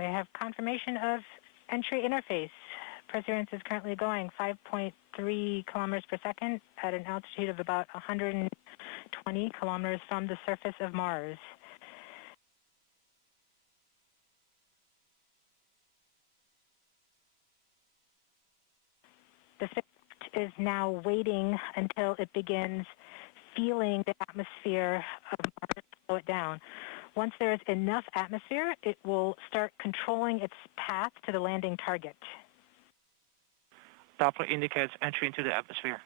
We have confirmation of entry interface. Perseverance is currently going 5.3 kilometers per second at an altitude of about 120 kilometers from the surface of Mars. The spacecraft is now waiting until it begins feeling the atmosphere of Mars to slow it down. Once there is enough atmosphere, it will start controlling its path to the landing target. Doppler indicates entry into the atmosphere.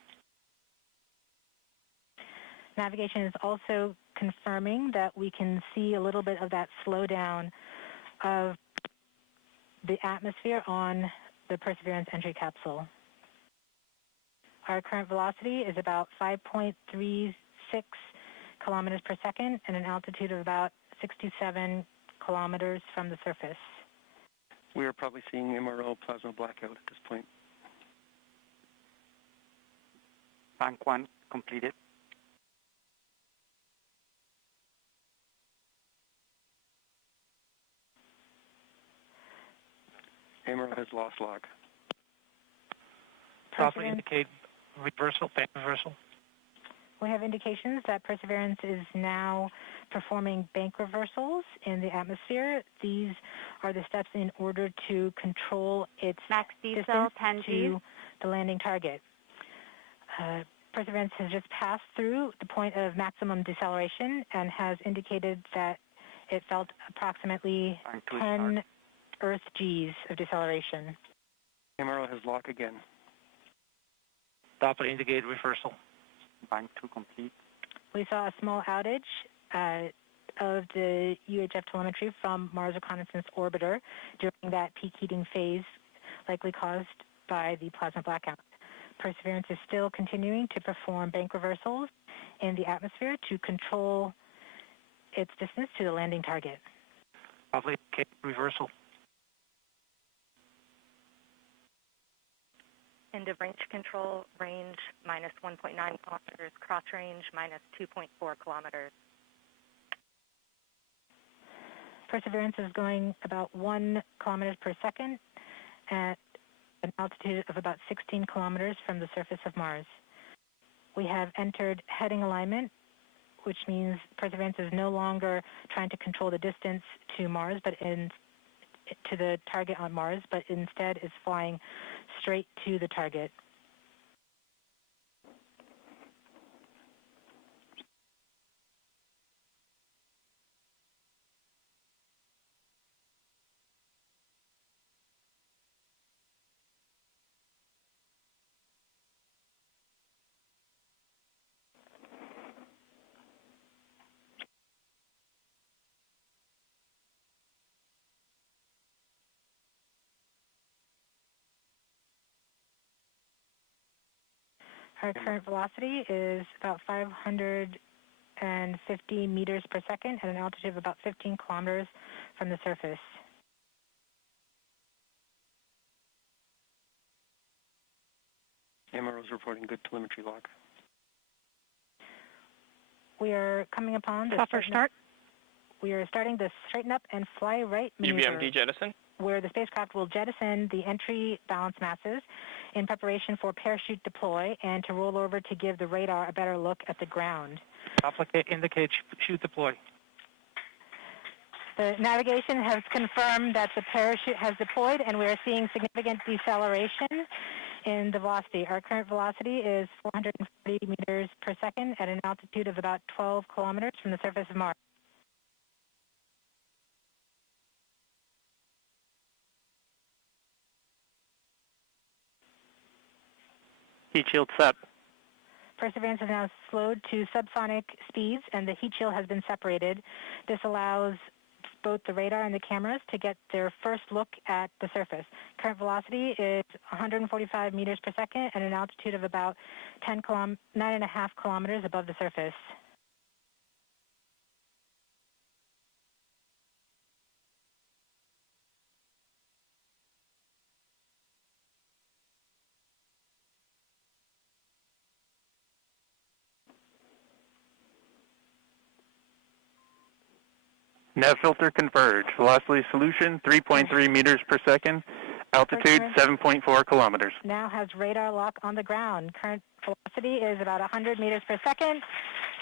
Navigation is also confirming that we can see a little bit of that slowdown of the atmosphere on the Perseverance entry capsule. Our current velocity is about 5.36 kilometers per second and an altitude of about 67 kilometers from the surface. We are probably seeing MRO plasma blackout at this point. Bank 1 completed. MRO has lost log. Doppler indicate reversal, bank reversal. We have indications that Perseverance is now performing bank reversals in the atmosphere. These are the steps in order to control its distance to the landing target. Perseverance has just passed through the point of maximum deceleration and has indicated that it felt approximately 10 Earth Gs of deceleration. MRO has lock again. Doppler indicate reversal. Bank 2 complete. We saw a small outage of the UHF telemetry from Mars Reconnaissance Orbiter during that peak heating phase, likely caused by the plasma blackout. Perseverance is still continuing to perform bank reversals in the atmosphere to control its distance to the landing target. Doppler indicate reversal. End of range control, range minus 1.9 kilometers, cross range minus 2.4 kilometers. Perseverance is going about 1 kilometers per second at an altitude of about 16 kilometers from the surface of Mars. We have entered heading alignment, which means Perseverance is no longer trying to control the distance to Mars, but to the target on Mars, but instead is flying straight to the target. Our current velocity is about 550 meters per second at an altitude of about 15 kilometers from the surface. MRO is reporting good telemetry log. We are coming upon the start. We are starting the straighten up and fly right maneuver, UBMD jettison, where the spacecraft will jettison the entry balance masses in preparation for parachute deploy and to roll over to give the radar a better look at the ground. Doppler indicates chute deploy. The navigation has confirmed that the parachute has deployed and we are seeing significant deceleration in the velocity. Our current velocity is 440 meters per second at an altitude of about 12 kilometers from the surface of Mars. heat shield set. Perseverance is now slowed to subsonic speeds and the heat shield has been separated. This allows both the radar and the cameras to get their first look at the surface. Current velocity is 145 meters per second at an altitude of about 9.5 kilometers above the surface. Nav filter converge. Velocity solution 3.3 meters per second. Altitude 7.4 kilometers. Now has radar lock on the ground. Current velocity is about 100 meters per second,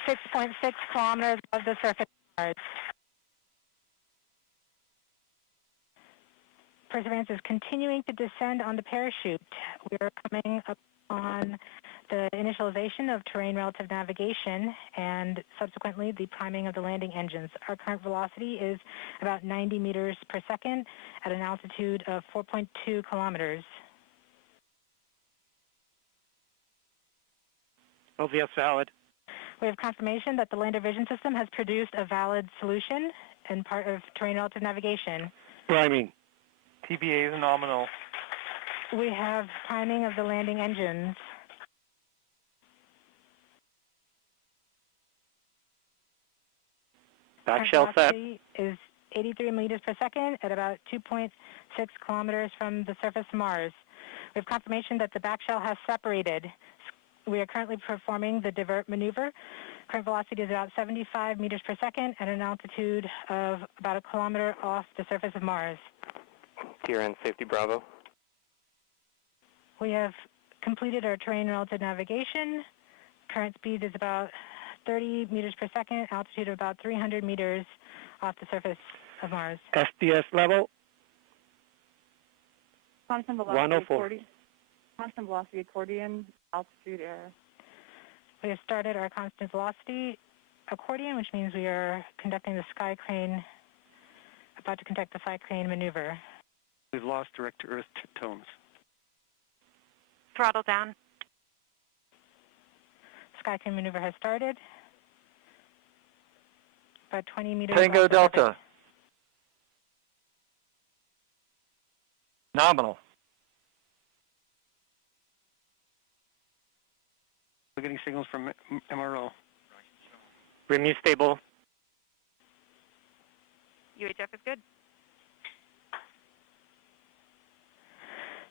6.6 kilometers above the surface of Mars. Perseverance is continuing to descend on the parachute. We are coming up on the initialization of terrain relative navigation and subsequently the priming of the landing engines. Our current velocity is about 90 meters per second at an altitude of 4.2 kilometers. LVS valid. We have confirmation that the lander vision system has produced a valid solution and part of terrain relative navigation. Priming. TBA is nominal. We have priming of the landing engines. Back shell set. Velocity is 83 meters per second at about 2.6 kilometers from the surface of Mars. We have confirmation that the back shell has separated. We are currently performing the divert maneuver. Current velocity is about 75 meters per second at an altitude of about a kilometer off the surface of Mars. TRN safety Bravo. We have completed our terrain relative navigation. Current speed is about 30 meters per second, altitude of about 300 meters off the surface of Mars. SDS level. Constant velocity 104. accordion. Constant velocity accordion, altitude error. We have started our constant velocity accordion, which means we are conducting the sky crane, about to conduct the sky crane maneuver. We've lost direct-to-earth tones. Throttle down. Sky crane maneuver has started. About 20 meters. Tango off the orbit. Delta. Nominal. We're getting signals from MRO. RIMU stable. UHF is good.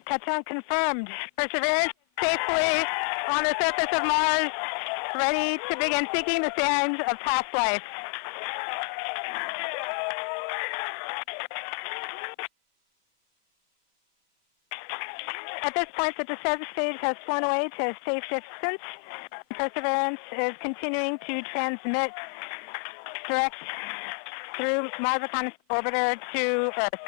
Touchdown confirmed. Perseverance safely on the surface of Mars, ready to begin seeking the signs of past life. At this point, the descent stage has flown away to a safe distance. Perseverance is continuing to transmit direct through Mars Reconnaissance Orbiter to Earth.